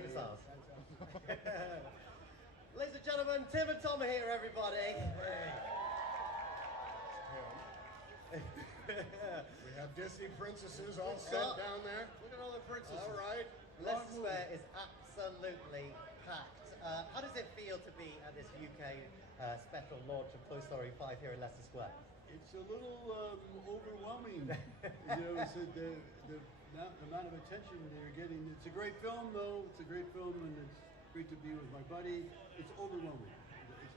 Help yourselves. Ladies and gentlemen, Tim and Tom are here, everybody. We have Disney princesses all set down there. Look at all the princesses. All right. Leicester Square is absolutely packed. How does it feel to be at this UK special launch of Toy Story 5 here in Leicester Square? It's a little overwhelming. It's the amount of attention that you're getting. It's a great film, though. It's a great film, and it's great to be with my buddy. It's overwhelming.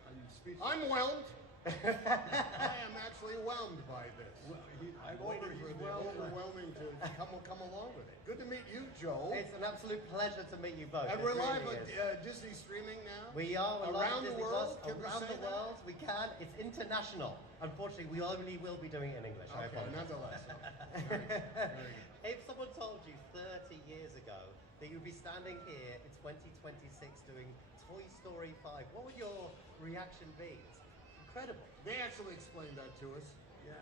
I'm speechless. I'm whelmed. I am actually whelmed by this. I'm waiting for the overwhelming to come along with it. Good to meet you, Joe. It's an absolute pleasure to meet you both. And we're live on Disney streaming now. We are. We're around live the world. Around the world, we can. It's international. Unfortunately, we only will be doing it in English. I Okay, apologize. nonetheless. If someone told you 30 years ago that you'd be standing here in 2026 doing Toy Story 5, what would your reaction be? It's incredible. They actually explained that to us. Yeah,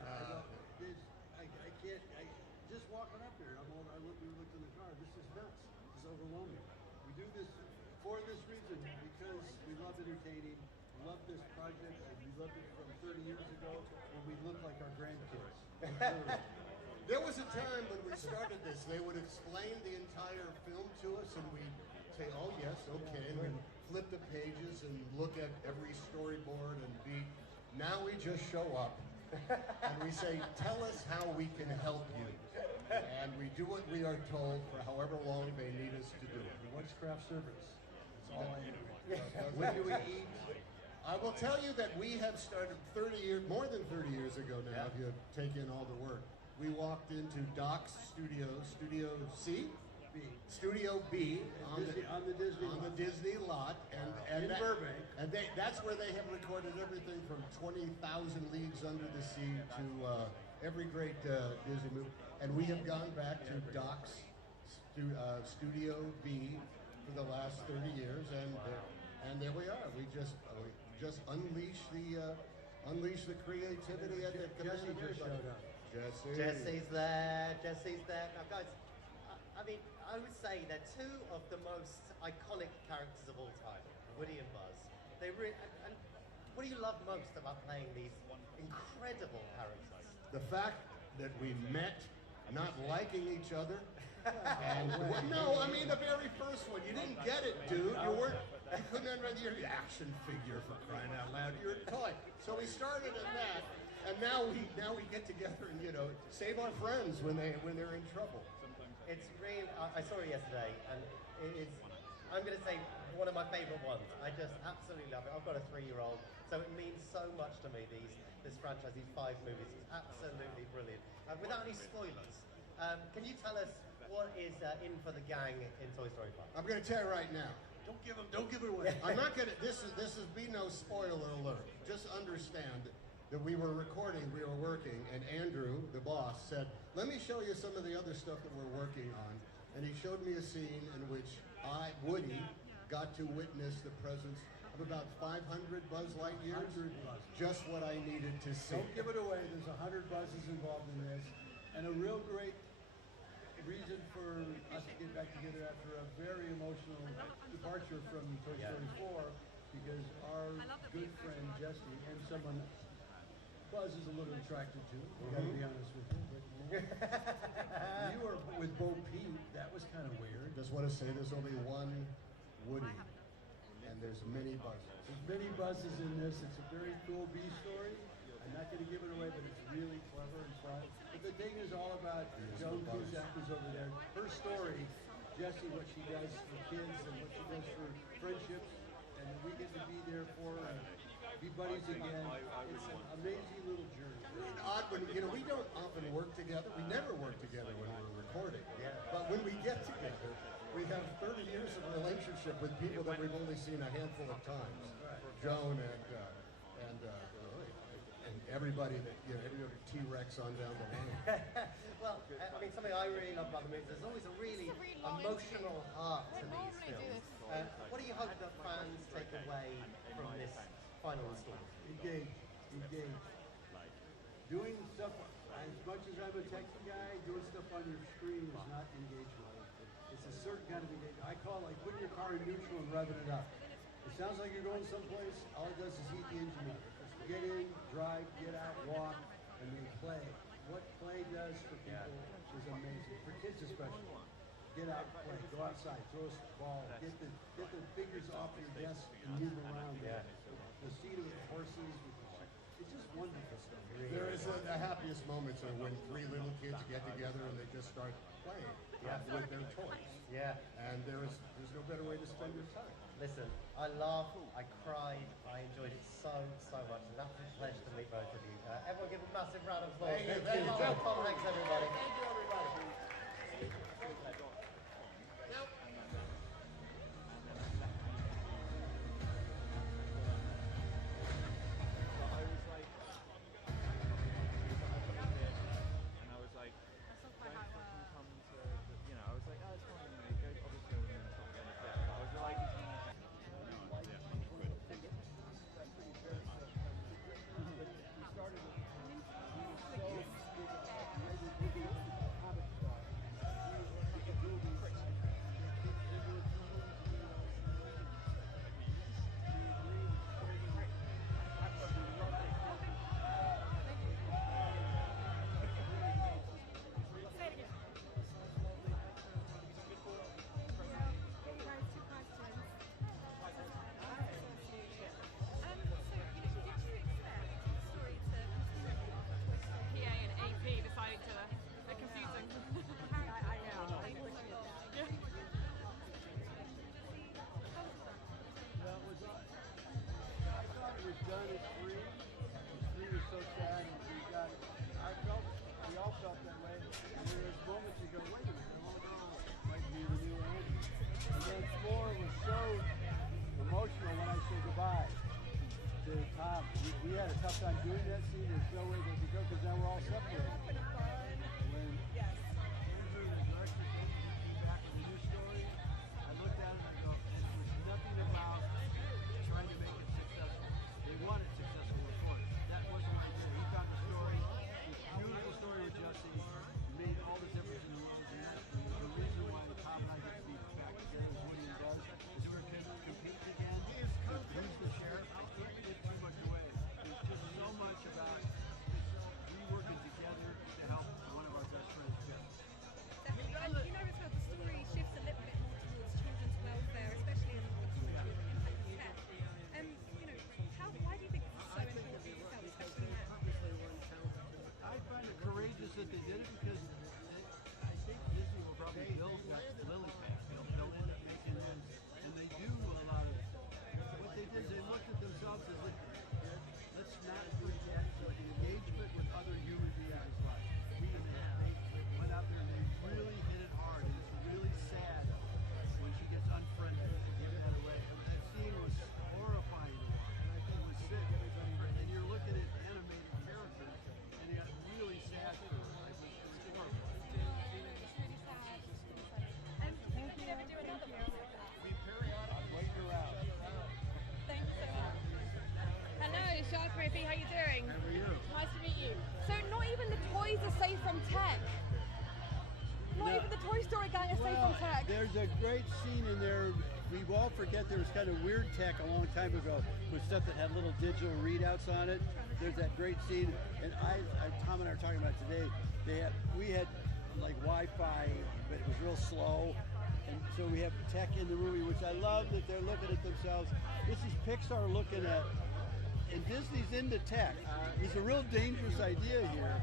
I can't. Just walking up here, we looked in the car. This is nuts. This is overwhelming. We do this for this reason because we love entertaining. We love this project. We loved it from 30 years ago when we looked like our grandkids. There was a time when we started this, they would explain the entire film to us and we'd say, oh yes, okay, and then flip the pages and look at every storyboard and beat. Now we just show up and we say, tell us how we can help you. And we do what we are told for however long they need us to do it. What's craft service? That's all I know. When do we eat? I will tell you that we have started more than 30 years ago now, if you take in all the work. We walked into Doc's studio, Studio C? Studio B on the Disney lot, and in Burbank, and that's where they have recorded everything from 20,000 Leagues Under the Sea to every great Disney movie. And we have gone back to Doc's Studio B for the last 30 years, and there we are. We just unleash the creativity at the Jesse just showed up. Jesse's there. Now, guys, I mean, I would say they're two of the most iconic characters of all time, Woody and Buzz. And what do you love most about playing these incredible characters? The fact that we met not liking each other. And no, I mean the very first one. You didn't get it, dude. You couldn't understand your action figure for crying out loud. You're a toy. So we started at that, and now we get together and save our friends when they're in trouble. It's really. I saw it yesterday, and it is. I'm going to say one of my favorite ones. I just absolutely love it. I've got a 3-year-old, so it means so much to me. This franchise, these 5 movies, is absolutely brilliant. Without any spoilers, can you tell us what is in for the gang in Toy Story 5? I'm going to tell you right now. Don't give it away. I'm not going to. This is be no spoiler alert. Just understand that we were working, and Andrew, the boss, said, "Let me show you some of the other stuff that we're working on." And he showed me a scene in which Woody, got to witness the presence of about 500 Buzz Lightyears. Just what I needed to see. Don't give it away. There's 100 Buzzes involved in this, and a real great reason for us to get back together after a very emotional departure from Toy Story 4, because our good friend Jesse and someone Buzz is a little attracted to, I gotta be honest with you. But you were with Bo Peep, that was kind of weird. Just want to say there's only one Woody, and there's many Buzzes. There's many Buzzes in this. It's a very cool B story. I'm not going to give it away, but it's really clever and fun. But the thing is all about Joan Cusack, who's over there. Her story, Jessie, what she does for kids and what she does for friendships, and we get to be there for her and be buddies again. It's an amazing little journey. It's odd when we don't often work together. We never work together when we're recording. But when we get together, we have 30 years of relationship with people that we've only seen a handful of times. Joan and everybody that everybody T-Rex on down the line. Well, I mean, something I really love about the movies. There's always a really emotional heart to these films. What do you hope that fans take away from this final installment? Engage. Doing stuff, as much as I'm a techie guy, doing stuff on your screen is not engagement. It's a certain kind of behavior. I call it like putting your car in neutral and revving it up. It sounds like you're going someplace. All it does is heat the engine up. Get in, drive, get out, walk, and then play. What play does for people is amazing. For kids especially. Get out, play, go outside, throw a ball, get the figures off your desk and move around. Yeah. The seat with the horses. It's just wonderful stuff. There is the happiest moments are when three little kids get together and they just start playing with their toys. Yeah. And there's no better way to spend your time. Listen, I laughed, I cried, I enjoyed it so much. An absolute pleasure to meet both of you. Everyone give a massive round of applause. Thank you. Tom Hanks, everybody. Thank you, everybody. We had a tough time doing that scene. There's no way they could go because now we're all separated. When Andrew and the director came back with a new story, I looked at it and I go, there's nothing about trying to make it successful. They want it successful, of course. That wasn't right there. He found the story, this beautiful story with Jesse, made all the difference in the world. And that's the reason why Tom and I get to be back together as Woody and Buzz, is we're competing again. Who's the sheriff? I can't give too much away. There's just so much about we working together to help one of our best friends, Jeff. Definitely. And you know as well, the story shifts a little bit more towards children's welfare, especially in the impact of tech. You know, why do you think this is so important to yourself, especially now? I find it courageous that they did it because I think Disney will probably build that lily pad. They'll end up making them, and they do a lot of. What they did is they looked at themselves as like, let's not forget the engagement with other human beings' lives. They went out there and they really hit it hard, and it's really sad when she gets unfriended and give that away. That scene was horrifying to watch. It was sick. And you're looking at animated characters, and you got really sad for them. It was horrible. It's really sad. Thank you. Never do another one like that. We periodically wait around. Thank you so much. Hello, Shark Murphy, how you doing? How are you? Nice to meet you. So not even the toys are safe from tech. Not even the Toy Story gang are safe from tech. There's a great scene in there. We all forget there was kind of weird tech a long time ago with stuff that had little digital readouts on it. There's that great scene, and Tom and I were talking about it today. We had like Wi-Fi, but it was real slow, and so we have tech in the movie, which I love that they're looking at themselves. This is Pixar looking at, and Disney's into tech. It's a real dangerous idea here,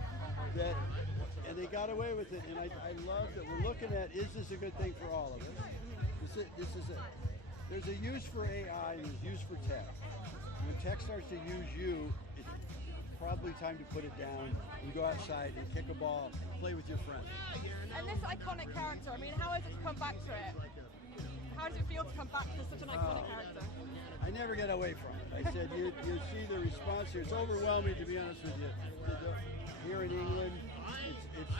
and they got away with it. And I love that we're looking at, is this a good thing for all of us? This is it. There's a use for AI and there's use for tech. When tech starts to use you, it's probably time to put it down and go outside and kick a ball, play with your friends. And this iconic character, I mean, how is it to come back to it? How does it feel to come back to such an iconic character? I never get away from it. I said, you see the response here. It's overwhelming, to be honest with you. Here in England, it's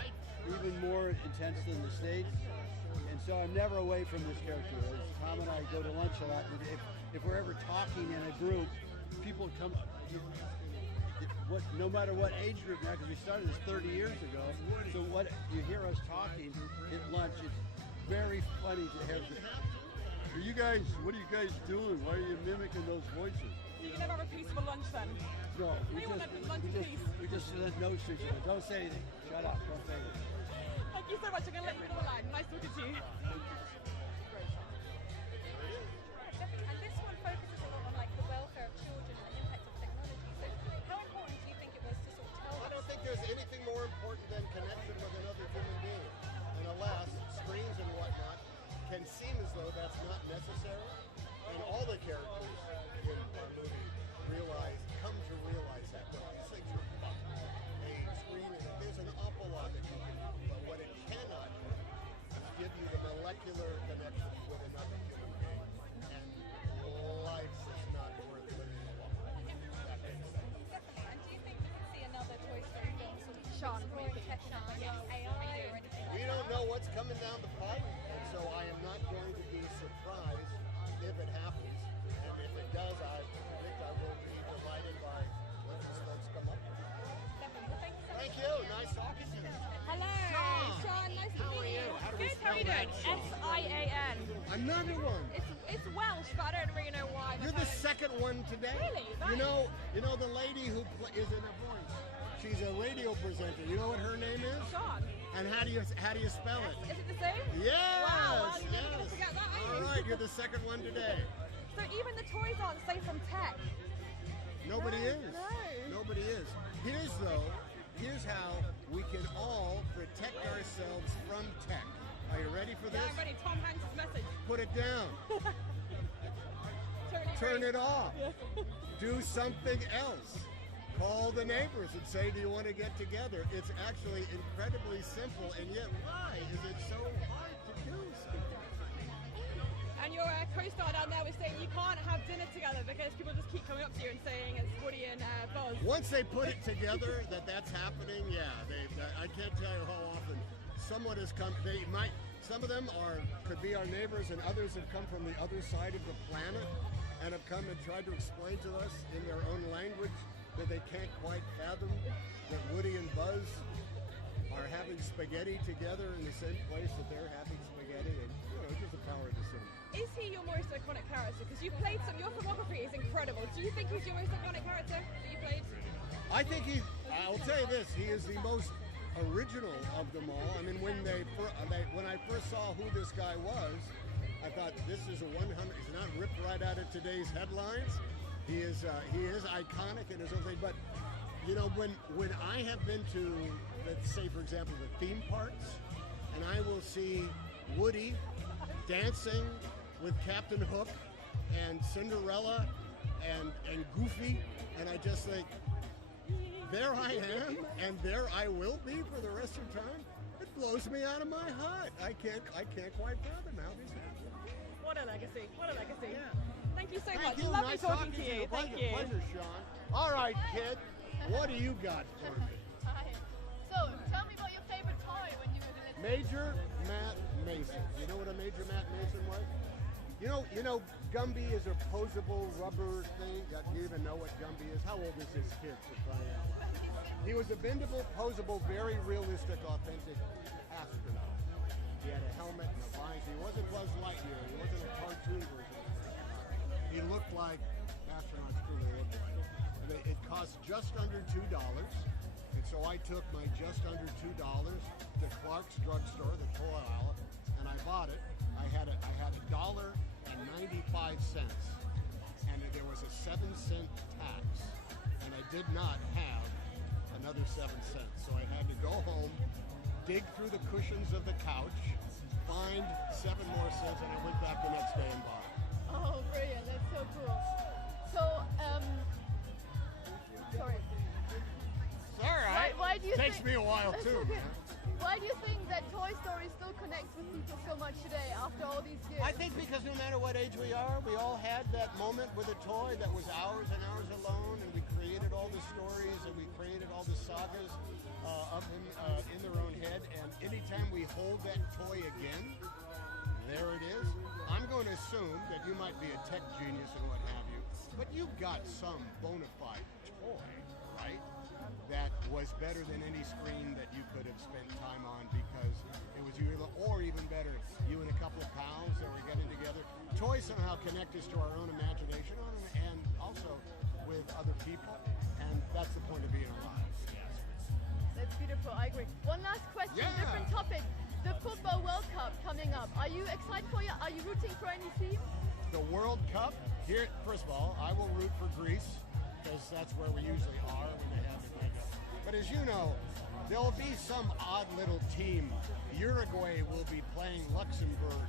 even more intense than the States. And so I'm never away from this character. As Tom and I go to lunch a lot. If we're ever talking in a group, people come, no matter what age group now, because we started this 30 years ago. So what you hear us talking at lunch, very funny to have. Are you guys? What are you guys doing? Why are you mimicking those voices? You can never have a peaceful lunch then. No, We want to lunch in peace. we just let nose to each other. Don't say anything. Shut up. Don't say anything. Thank you so much. I'm going to let you go along. Nice talking to you. And this one focuses a lot on like the welfare of children and the impact of technology. So how important do you think it was to sort of tell I us? don't think there's anything more important than connection with another human being. And alas, screens and whatnot can seem as though that's not necessary. And all the characters in our movie come to realize that. But these things are fun. A screen, and there's an awful lot that you can do. But what it cannot do is give you the molecular connection with another human being. And life is not worth living alone. That makes sense. Definitely. And do you think we can see another Toy Story film sort of exploring technology, AI or anything like We that? don't know what's coming down the pipe, and so I am not going to be surprised if it happens. And if it does, I predict I will be delighted by what these folks come up with. Definitely. Well, thank you so much. Thank you. Nice talking to you. Hello, Sean. Nice to meet you. How do we Good, how are you spell doing? that? S-I-A-N. Another one. It's Welsh, but I don't really know why. You're the second one today. Really? You Nice. know the lady who is in a voice. She's a radio presenter. You know what her name is? Sean. And how do you spell it? Is it the same? Yes. Wow, you're never yes. gonna forget that, are All you? right, you're the second one today. So even the toys aren't safe from tech. Nobody No, is. no. Nobody is. Here's how we can all protect ourselves from tech. Are you ready for Yeah, this? I'm ready. Tom Hanks' message. Put it down. Totally Turn agree. it off. Do something else. Call the neighbors and say, do you want to get together? It's actually incredibly simple, and yet why is it so hard to do something? And your co-star down there was saying you can't have dinner together because people just keep coming up to you and saying it's Woody and Buzz. Once they put it together that's happening, yeah. I can't tell you how often someone has come. Some of them could be our neighbors, and others have come from the other side of the planet and have come and tried to explain to us in their own language that they can't quite fathom that Woody and Buzz are having spaghetti together in the same place that they're having spaghetti, and just the power of the cinema. Is he your most iconic character? Because you played your filmography is incredible. Do you think he's your most iconic character that you played? I think I'll tell you this, he is the most original of them all. I mean, when I first saw who this guy was, I thought this is a 100, he's not ripped right out of today's headlines. He is iconic in his own thing, but when I have been to, let's say for example, the theme parks, and I will see Woody dancing with Captain Hook and Cinderella and Goofy, and I just think, there I am, and there I will be for the rest of time. It blows me out of my heart. I can't quite fathom how this happened. What a legacy. What a legacy. Yeah. Thank you so Thank much. you. Lovely Nice talking to you. Thank you. Pleasure, Sean. All right, kid. What do you got for me? Hi. So, tell me about your favorite toy when you were in it. Major Matt Mason. You know what a Major Matt Mason was? You know, Gumby is a posable rubber thing. Do you even know what Gumby is? How old is this kid? He was a bendable, posable, very realistic, authentic astronaut. He had a helmet and a visor. He wasn't Buzz Lightyear. He wasn't a cartoon version. He looked like astronauts truly looked like. And it cost just under $2. And so I took my just under $2 to Clark's drugstore, the toy aisle, and I bought it. I had $1.95, and there was a 7-cent tax, and I did not have another 7 cents. So I had to go home, dig through the cushions of the couch, find 7 more cents, and I went back the next day and bought it. Oh, brilliant. That's so cool. So, sorry. It's all right. Why do you Takes think, me a while That's too. okay. Why do you think that Toy Story still connects with people so much today after all these years? I think because no matter what age we are, we all had that moment with a toy that was hours and hours alone, and we created all the stories and we created all the sagas of him in their own head. And anytime we hold that toy again, there it is. I'm going to assume that you might be a tech genius and what have you, but you've got some bona fide toy, right? that was better than any screen that you could have spent time on, because it was you, or even better, you and a couple of pals that were getting together. Toys somehow connect us to our own imagination and also with other people, and that's the point of being alive. That's beautiful, I agree. One last question, Yeah. different topic. The Football World Cup coming up. Are you excited for it? Are you rooting for any team? The World Cup, here, first of all, I will root for Greece, because that's where we usually are when they have the World Cup. But as you know, there will be some odd little team. Uruguay will be playing Luxembourg,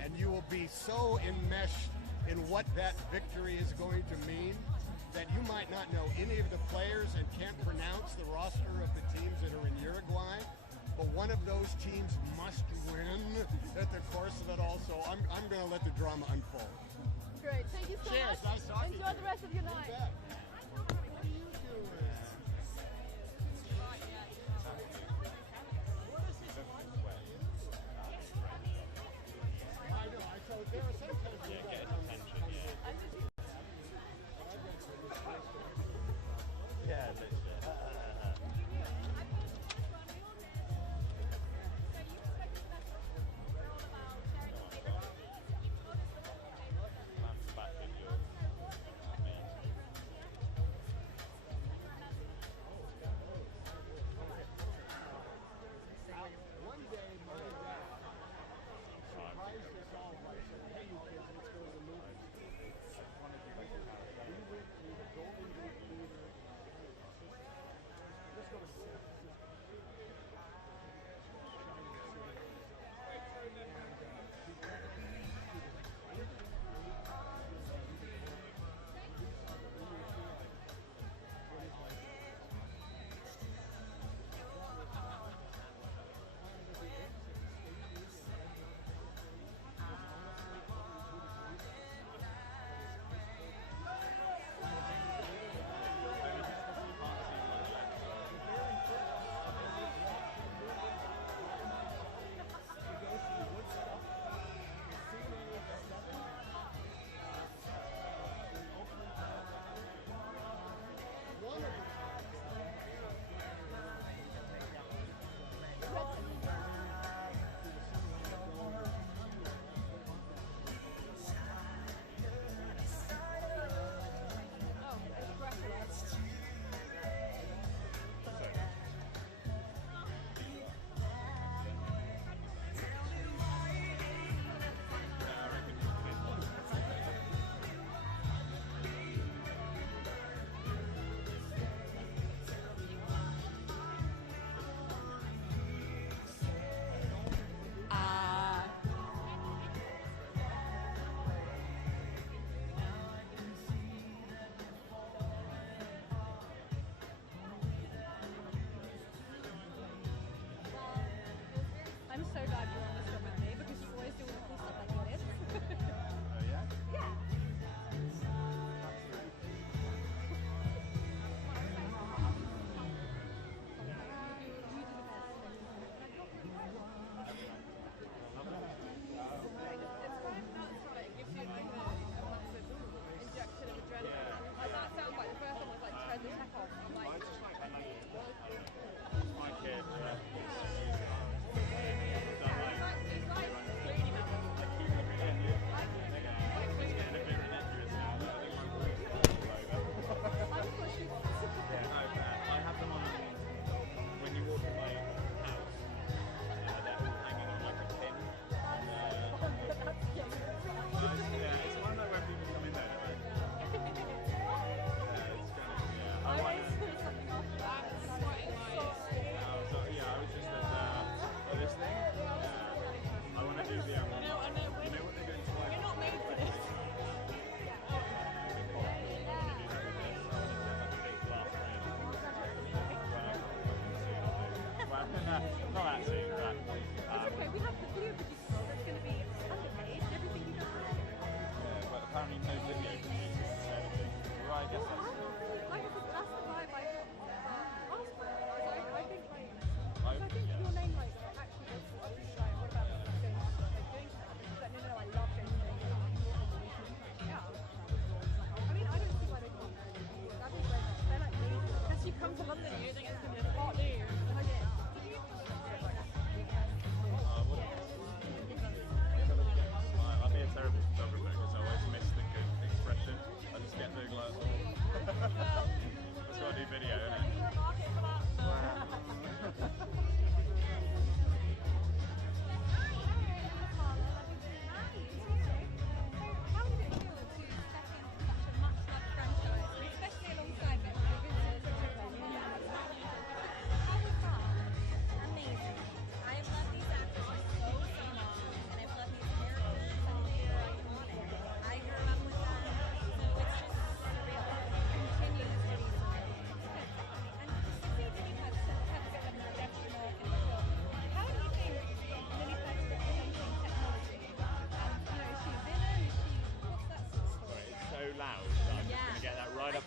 and you will be so enmeshed in what that victory is going to mean that you might not know any of the players and can't pronounce the roster of the teams that are in Uruguay. But one of those teams must win at the course of it all. So I'm going to let the drama unfold. Great, thank you so Cheers, much. nice talking Enjoy to you. the rest of your night. What are you doing? I know. So there are sometimes you get attention. Yeah, literally.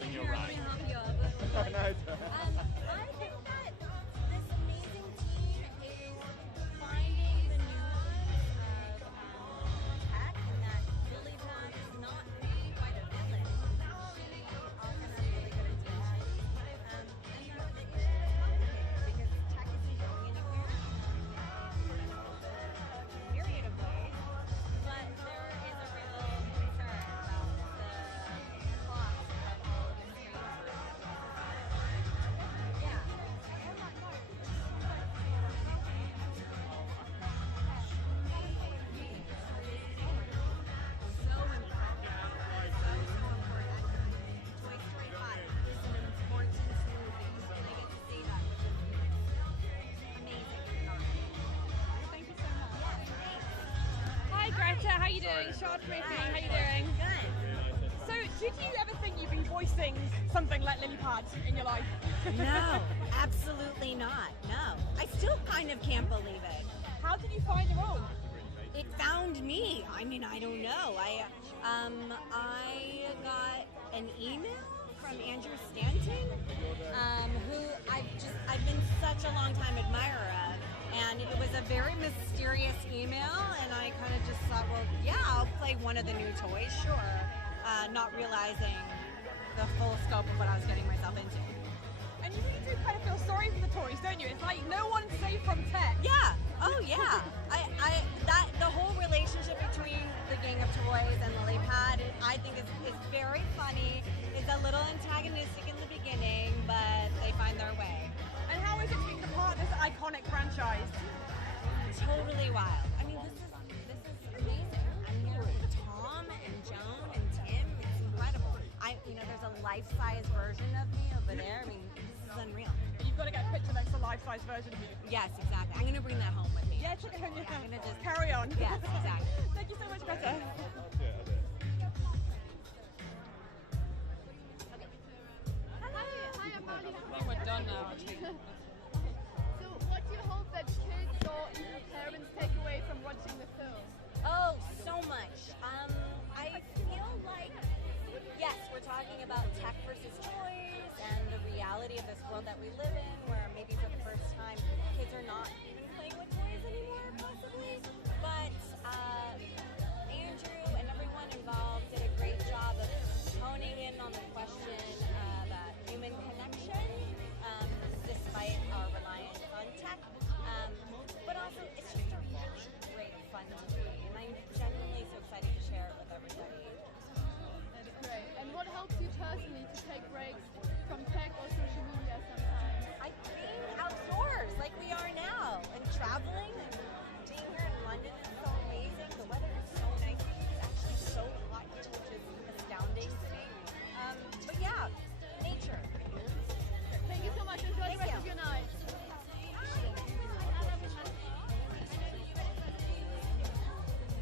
and you'll Here, ride. let me help you up. No, it's- I think that this amazing team is finding the nuance of tech, and that Lily Pad is not really quite a villain. She often has really good intentions, and that you should have fun with it, because tech isn't going anywhere in a myriad of ways, but there is a real concern about the cost of all of the screen. Yeah. So incredible. So important. Toy Story 5 is an important movie, and I get to see that, which is amazing. Thank you so much. Yeah, thanks. Hi Greta, how you doing? Charlotte from AP, how you doing? Good. So, did you ever think you'd be voicing something like Lilypad in your life? No, absolutely not. No. I still kind of can't believe it. How did you find the role? It found me. I mean, I don't know. I got an email from Andrew Stanton, who I've been such a long time admirer of, and it was a very mysterious email, and I kind of just thought, well, yeah, I'll play one of the new toys, sure, not realizing the full scope of what I was getting myself into. And you really do kind of feel sorry for the toys, don't you? It's like no one's safe from tech. Yeah. Oh yeah. That the whole relationship between the Gang of Toys and Lilypad, I think is very funny. It's a little antagonistic in the beginning, but they find their way. And how is it to be the part of this iconic franchise? Totally wild. I mean, this is amazing. I'm here with Tom and Joan and Tim. It's incredible. There's a life-size version of me over there. I mean, this is unreal. You've got to get a picture next to a life-size version of you. Yes, exactly. I'm gonna bring that home with me. Yeah, take it home. Yeah, I'm gonna just carry on. Yes, exactly. Thank you so much, Greta. Hi, Amalia. I think we're done now, actually. So, what do you hope that kids or even parents take away from watching the film? Oh, so much. I feel like, yes, we're talking about tech versus toys and the reality of this world that we live in, where maybe for the first time kids are not even playing with toys anymore, possibly. But Andrew and everyone involved did a great job of honing in on the question of human connection, despite our reliance on tech. But also, it's just a really great, fun movie, and I'm genuinely so excited to share it with everybody. That's great. And what helps you personally to take breaks from tech or social media sometimes? I think outdoors, like we are now, and traveling, and being here in London is so amazing. The weather is so nice. It's actually so hot, which is astounding to me. But yeah, nature. Thank you so much. Enjoy the rest of your night.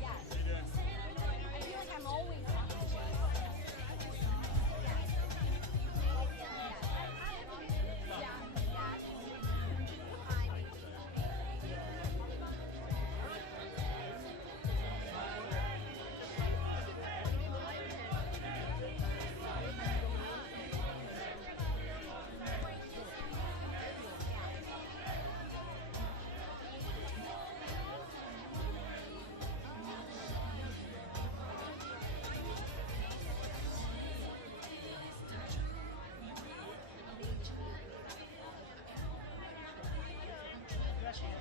Yes. I feel like I'm always talking to you.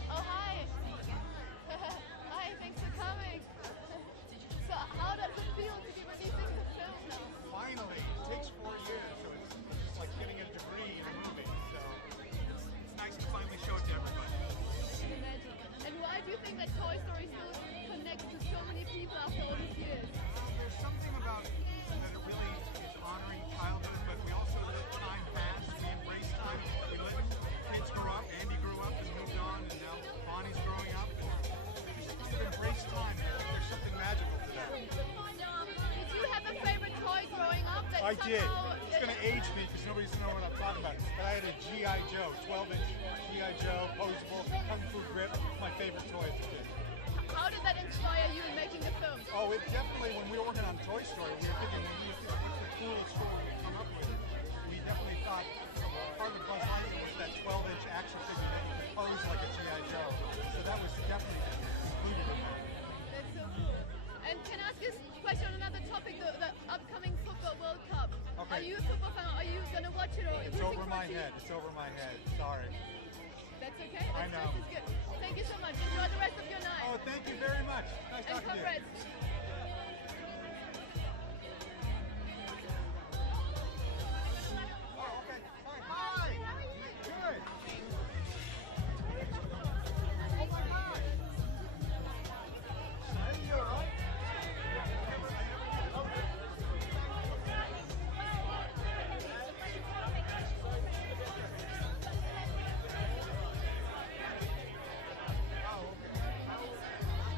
Oh, hi. Hi, thanks for coming. So, how does it feel to be releasing the film now? Finally, it takes 4 years, so it's just like getting a degree in a movie. So it's nice to finally show it to everybody. I can imagine. And why do you think that Toy Story still connects to so many people after all these years? There's something about it that it really is honoring childhood, but we also let time pass. We embrace time. We let kids grow up. Andy grew up and moved on, and now Bonnie's growing up. And just embrace time. There's something magical to that. Did you have a favorite toy growing up that I did. somehow... It's going to age me because nobody's going to know what I'm talking about. But I had a G.I. Joe, 12-inch G.I. Joe, posable, Kung Fu grip. My favorite toy as a kid. How did that inspire you in making the film? Oh, it definitely, when we were working on Toy Story, we were thinking, what's the coolest story we come up with? And can I ask you a question on another topic, the upcoming Football World Cup? Okay. Are you a football fan? Are you going to watch it or It's over my head. It's over my head. Sorry. That's okay. I know. That's good. Thank you so much. Enjoy the rest of your night. Oh, thank you very much. Nice And talking to you. congrats.